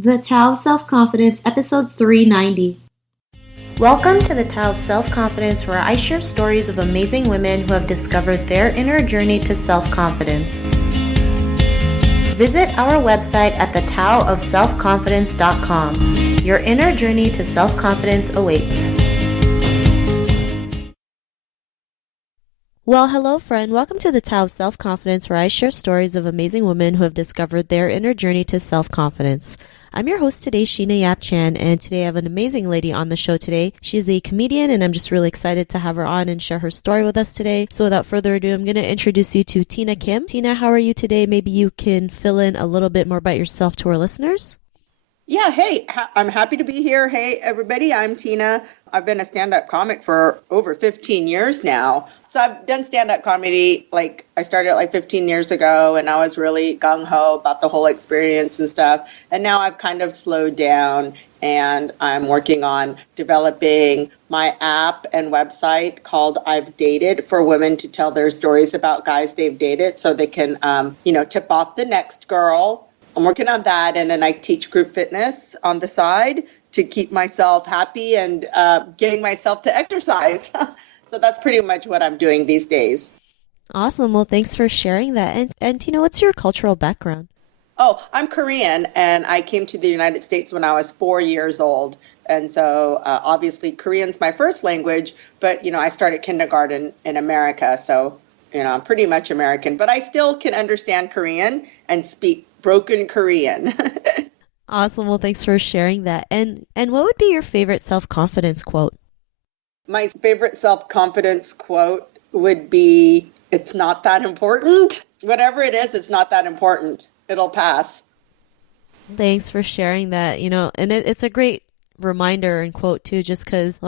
The Tao of Self-Confidence, episode 390. Welcome to the Tao of Self-Confidence, where I share stories of amazing women who have discovered their inner journey to self-confidence. Visit our website at thetaoofselfconfidence.com. Your inner journey to self-confidence awaits. Well, hello friend. Welcome to the Tao of Self-Confidence, where I share stories of amazing women who have discovered their inner journey to self-confidence. I'm your host today, Sheena Yap Chan, and today I have an amazing lady on the show today. She's a comedian, and I'm just really excited to have her on and share her story with us today. So without further ado, I'm going to introduce you to Tina Kim. Tina, how are you today? Maybe you can fill in a little bit more about yourself to our listeners. Yeah, hey, I'm happy to be here. Hey, everybody, I'm Tina. I've been a stand-up comic for over 15 years now. So I've done stand-up comedy, I started 15 years ago, and I was really gung-ho about the whole experience and stuff. And now I've kind of slowed down, and I'm working on developing my app and website called I've Dated, for women to tell their stories about guys they've dated so they can, tip off the next girl. I'm working on that, and then I teach group fitness on the side to keep myself happy and getting myself to exercise. So that's pretty much what I'm doing these days. Awesome. Well, thanks for sharing that. And Tina, what's your cultural background? Oh, I'm Korean, and I came to the United States when I was 4 years old. And so obviously Korean's my first language, but, I started kindergarten in America. So, I'm pretty much American, but I still can understand Korean and speak broken Korean. Awesome. Well, thanks for sharing that. And what would be your favorite self-confidence quote? My favorite self-confidence quote would be, "It's not that important." Whatever it is, it's not that important. It'll pass. Thanks for sharing that, and it's a great reminder and quote too, just because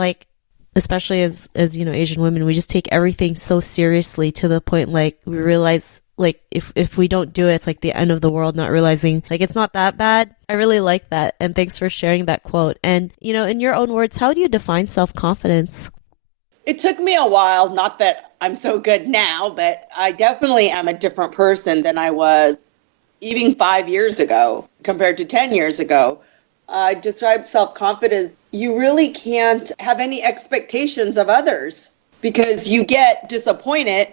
especially as Asian women, we just take everything so seriously to the point we realize if we don't do it, it's the end of the world, not realizing it's not that bad. I really like that, and thanks for sharing that quote. And in your own words, how do you define self-confidence? It took me a while, not that I'm so good now, but I definitely am a different person than I was even 5 years ago compared to 10 years ago. I describe self-confidence. You really can't have any expectations of others because you get disappointed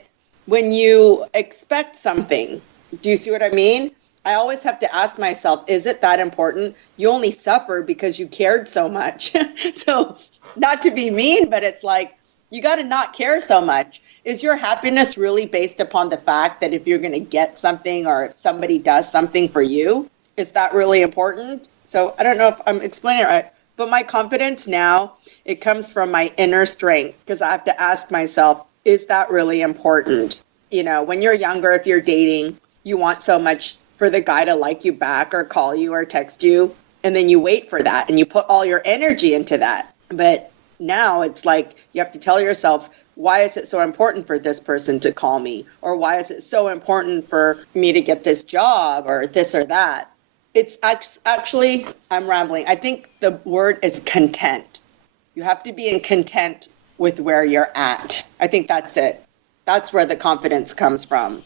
when you expect something. Do you see what I mean? I always have to ask myself, is it that important? You only suffer because you cared so much. So not to be mean, but it's you got to not care so much. Is your happiness really based upon the fact that if you're going to get something or if somebody does something for you? Is that really important? So I don't know if I'm explaining it right, but my confidence now, it comes from my inner strength because I have to ask myself, is that really important? When you're younger, if you're dating, you want so much for the guy to like you back or call you or text you, and then you wait for that and you put all your energy into that. But now it's you have to tell yourself, why is it so important for this person to call me? Or why is it so important for me to get this job or this or that? It's actually, I'm rambling. I think the word is content. You have to be in content with where you're at. I think that's it. That's where the confidence comes from.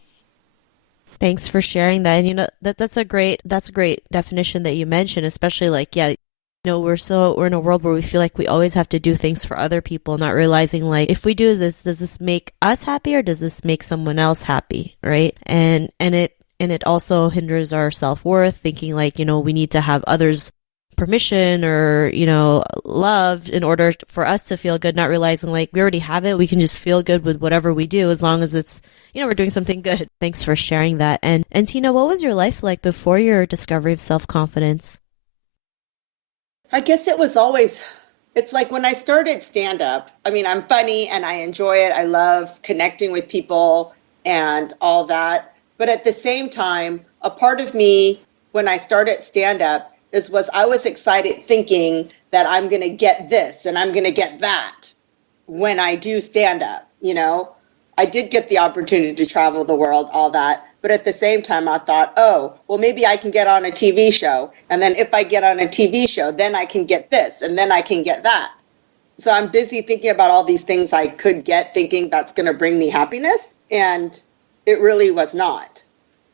Thanks for sharing that. And that's a great definition that you mentioned, especially we're in a world where we feel like we always have to do things for other people, not realizing if we do this, does this make us happy or does this make someone else happy, right? And it also hinders our self-worth, thinking we need to have others' permission or love in order for us to feel good, not realizing we already have it. We can just feel good with whatever we do as long as it's we're doing something good. Thanks for sharing that. And Tina, what was your life like before your discovery of self-confidence? I guess it's when I started stand-up, I'm funny and I enjoy it. I love connecting with people and all that. But at the same time, a part of me when I started stand-up was I was excited thinking that I'm going to get this and I'm going to get that when I do stand-up. I did get the opportunity to travel the world, all that. But at the same time, I thought, oh, well, maybe I can get on a TV show. And then if I get on a TV show, then I can get this and then I can get that. So I'm busy thinking about all these things I could get, thinking that's going to bring me happiness. And it really was not.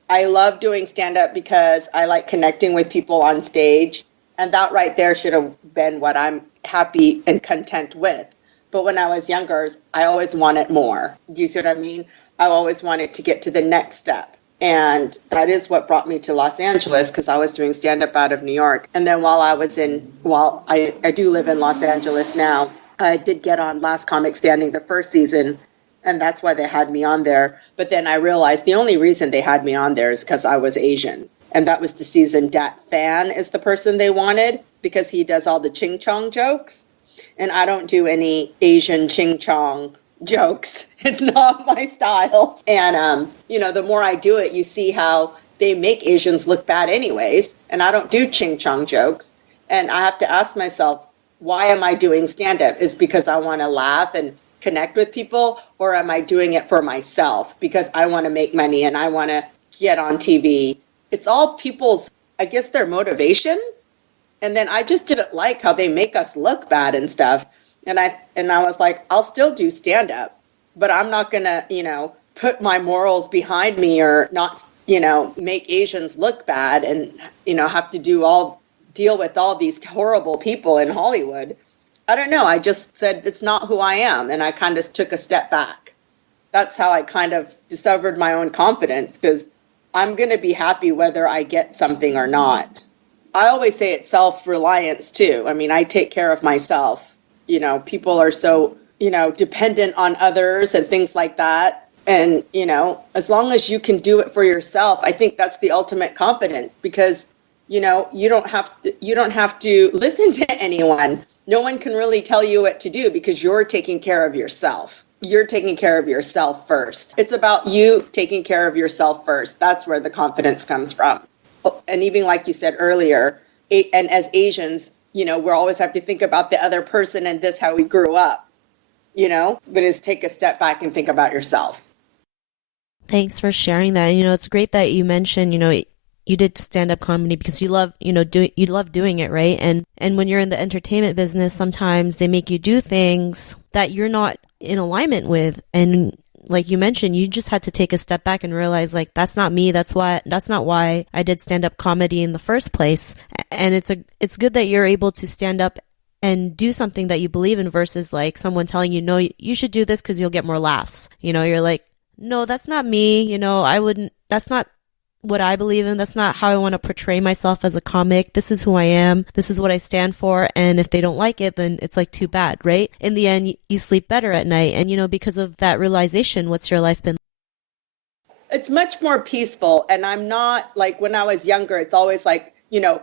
I love doing stand up because I like connecting with people on stage. And that right there should have been what I'm happy and content with. But when I was younger, I always wanted more. Do you see what I mean? I always wanted to get to the next step. And that is what brought me to Los Angeles, because I was doing stand up out of New York. And then while I do live in Los Angeles now, I did get on Last Comic Standing the first season, and that's why they had me on there. But then I realized the only reason they had me on there is because I was Asian. And that was the season Dat Fan is the person they wanted, because he does all the ching chong jokes. And I don't do any Asian ching chong jokes. It's not my style. And, the more I do it, you see how they make Asians look bad anyways. And I don't do ching chong jokes. And I have to ask myself, why am I doing stand-up? Is because I want to laugh and connect with people, or am I doing it for myself because I want to make money and I want to get on TV? It's all people's, I guess, their motivation. And then I just didn't like how they make us look bad and stuff. And I was like, I'll still do stand-up, but I'm not going to, put my morals behind me or not, make Asians look bad and, have to deal with all these horrible people in Hollywood. I don't know. I just said it's not who I am. And I kind of took a step back. That's how I kind of discovered my own confidence, because I'm going to be happy whether I get something or not. I always say it's self-reliance too. I mean, I take care of myself. People are so, dependent on others and things like that. And, as long as you can do it for yourself, I think that's the ultimate confidence, because, you don't have to listen to anyone. No one can really tell you what to do because you're taking care of yourself. You're taking care of yourself first. It's about you taking care of yourself first. That's where the confidence comes from. And even like you said earlier, and as Asians, we always have to think about the other person and this, how we grew up, but is take a step back and think about yourself. Thanks for sharing that. It's great that you mentioned, you did stand-up comedy because you love, you love doing it, right? And when you're in the entertainment business, sometimes they make you do things that you're not in alignment with. And like you mentioned, you just had to take a step back and realize, like, that's not me. That's not why I did stand-up comedy in the first place. And it's good that you're able to stand up and do something that you believe in versus like someone telling you, no, you should do this because you'll get more laughs. You're like, no, that's not me. That's not what I believe in. That's not how I want to portray myself as a comic. This is who I am. This is what I stand for. And if they don't like it, then it's like too bad, right? In the end, you sleep better at night. And, because of that realization, what's your life been like? It's much more peaceful. And I'm not like when I was younger, it's always like,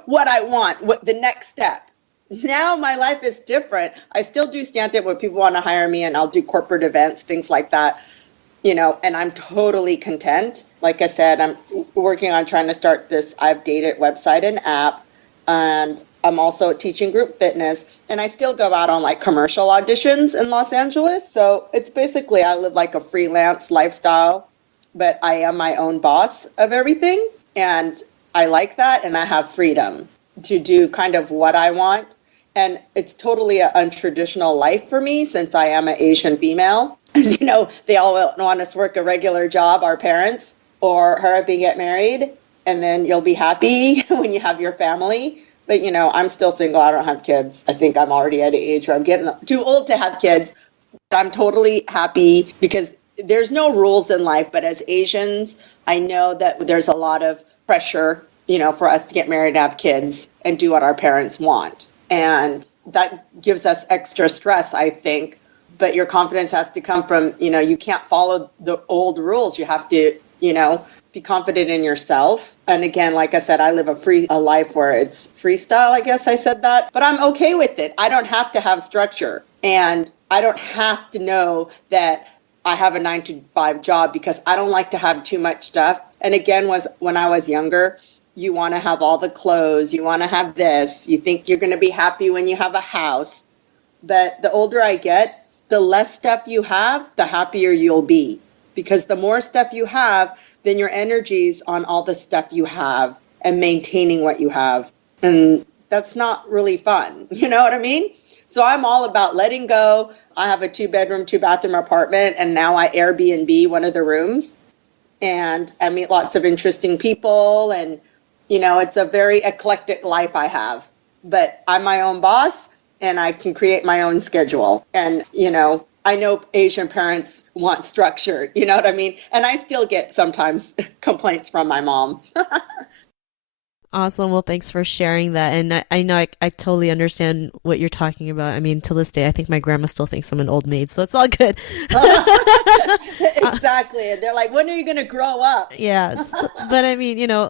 what I want, what the next step. Now my life is different. I still do stand-up when people want to hire me, and I'll do corporate events, things like that. And I'm totally content. Like I said, I'm working on trying to start this I've Dated website and app. And I'm also teaching group fitness. And I still go out on like commercial auditions in Los Angeles. So it's basically, I live like a freelance lifestyle, but I am my own boss of everything. And I like that. And I have freedom to do kind of what I want. And it's totally an untraditional life for me since I am an Asian female. As they all want us to work a regular job, our parents, or hurry up and get married, and then you'll be happy when you have your family. But, I'm still single. I don't have kids. I think I'm already at an age where I'm getting too old to have kids. I'm totally happy because there's no rules in life. But as Asians, I know that there's a lot of pressure, for us to get married and have kids and do what our parents want. And that gives us extra stress, I think. But your confidence has to come from, you can't follow the old rules. You have to, be confident in yourself. And again, like I said, I live a life where it's freestyle. I guess I said that, but I'm okay with it. I don't have to have structure, and I don't have to know that I have a 9-to-5 job because I don't like to have too much stuff. And again, when I was younger, you want to have all the clothes. You want to have this. You think you're going to be happy when you have a house. But the older I get, the less stuff you have, the happier you'll be. Because the more stuff you have, then your energy's on all the stuff you have and maintaining what you have. And that's not really fun. You know what I mean? So I'm all about letting go. I have a 2-bedroom, 2-bathroom apartment, and now I Airbnb one of the rooms. and I meet lots of interesting people, and it's a very eclectic life I have. But I'm my own boss, and I can create my own schedule. And I know Asian parents want structure, you know what I mean? And I still get sometimes complaints from my mom. Awesome. Well, thanks for sharing that. And I know I totally understand what you're talking about. I mean, to this day, I think my grandma still thinks I'm an old maid, so it's all good. Exactly. And they're like, when are you going to grow up? Yes. But I mean,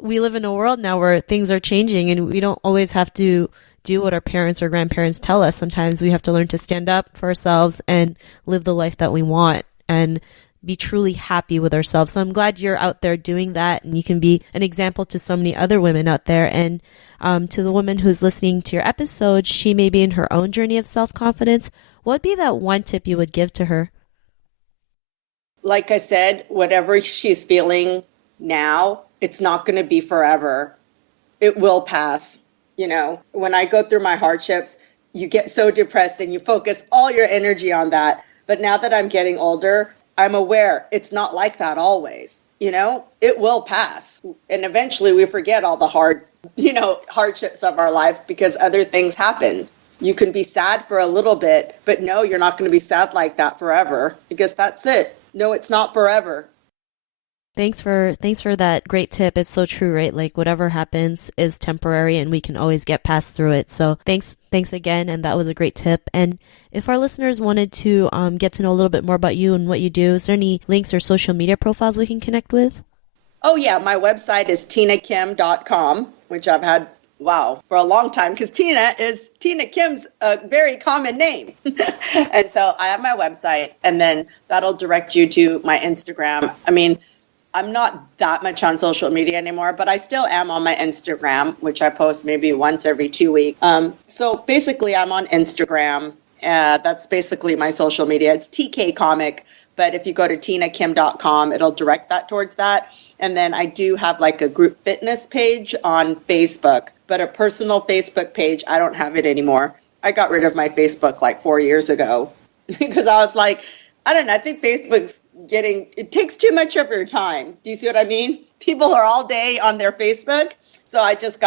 we live in a world now where things are changing, and we don't always have to do what our parents or grandparents tell us. Sometimes we have to learn to stand up for ourselves and live the life that we want and be truly happy with ourselves. So I'm glad you're out there doing that, and you can be an example to so many other women out there. And to the woman who's listening to your episode, she may be in her own journey of self-confidence. What would be that one tip you would give to her? Like I said, whatever she's feeling now, it's not going to be forever. It will pass. When I go through my hardships, you get so depressed and you focus all your energy on that. But now that I'm getting older, I'm aware it's not like that always. It will pass. And eventually we forget all the hardships of our life because other things happen. You can be sad for a little bit, but no, you're not going to be sad like that forever, because that's it. No, it's not forever. Thanks for that great tip. It's so true, right? Like whatever happens is temporary, and we can always get past through it. So thanks again. And that was a great tip. And if our listeners wanted to get to know a little bit more about you and what you do, is there any links or social media profiles we can connect with? Oh yeah. My website is tinakim.com, which I've had, for a long time, because Tina Kim's a very common name. And so I have my website, and then that'll direct you to my Instagram. I mean, I'm not that much on social media anymore, but I still am on my Instagram, which I post maybe once every 2 weeks. So basically, I'm on Instagram. That's basically my social media. It's TK Comic, but if you go to tinakim.com, it'll direct that towards that. And then I do have like a group fitness page on Facebook, but a personal Facebook page, I don't have it anymore. I got rid of my Facebook like 4 years ago because I was like, I don't know, I think Facebook's it takes too much of your time. Do you see what I mean? People are all day on their Facebook. So I just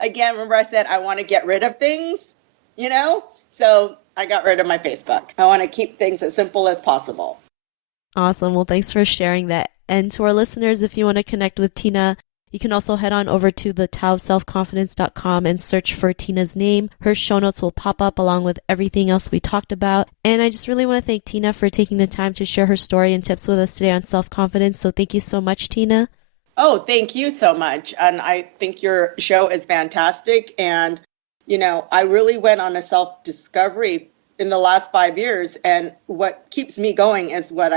remember I said I want to get rid of things, So I got rid of my Facebook. I want to keep things as simple as possible. Awesome. Well, thanks for sharing that. And to our listeners, if you want to connect with Tina, you can also head on over to thetaoofselfconfidence.com and search for Tina's name. Her show notes will pop up along with everything else we talked about. And I just really want to thank Tina for taking the time to share her story and tips with us today on self-confidence. So thank you so much, Tina. Oh, thank you so much. And I think your show is fantastic. And, I really went on a self-discovery in the last 5 years. And what keeps me going is what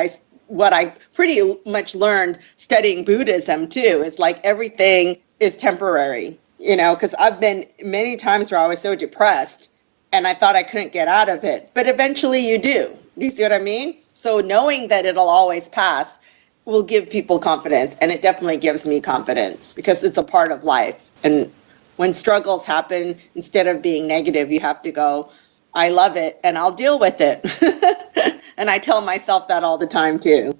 I pretty much learned studying Buddhism too, is like everything is temporary, because I've been many times where I was so depressed and I thought I couldn't get out of it, but eventually you do. Do you see what I mean? So knowing that it'll always pass will give people confidence, and it definitely gives me confidence because it's a part of life. And when struggles happen, instead of being negative, you have to go, I love it and I'll deal with it. And I tell myself that all the time too.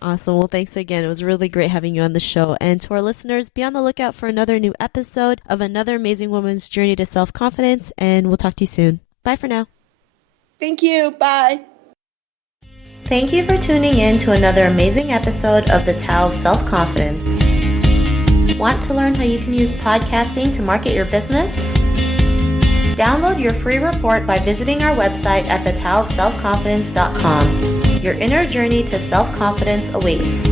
Awesome. Well, thanks again. It was really great having you on the show. And to our listeners, be on the lookout for another new episode of another amazing woman's journey to self-confidence. And we'll talk to you soon. Bye for now. Thank you. Bye. Thank you for tuning in to another amazing episode of the Tao of Self-Confidence. Want to learn how you can use podcasting to market your business? Download your free report by visiting our website at thetaoofselfconfidence.com. Your inner journey to self-confidence awaits.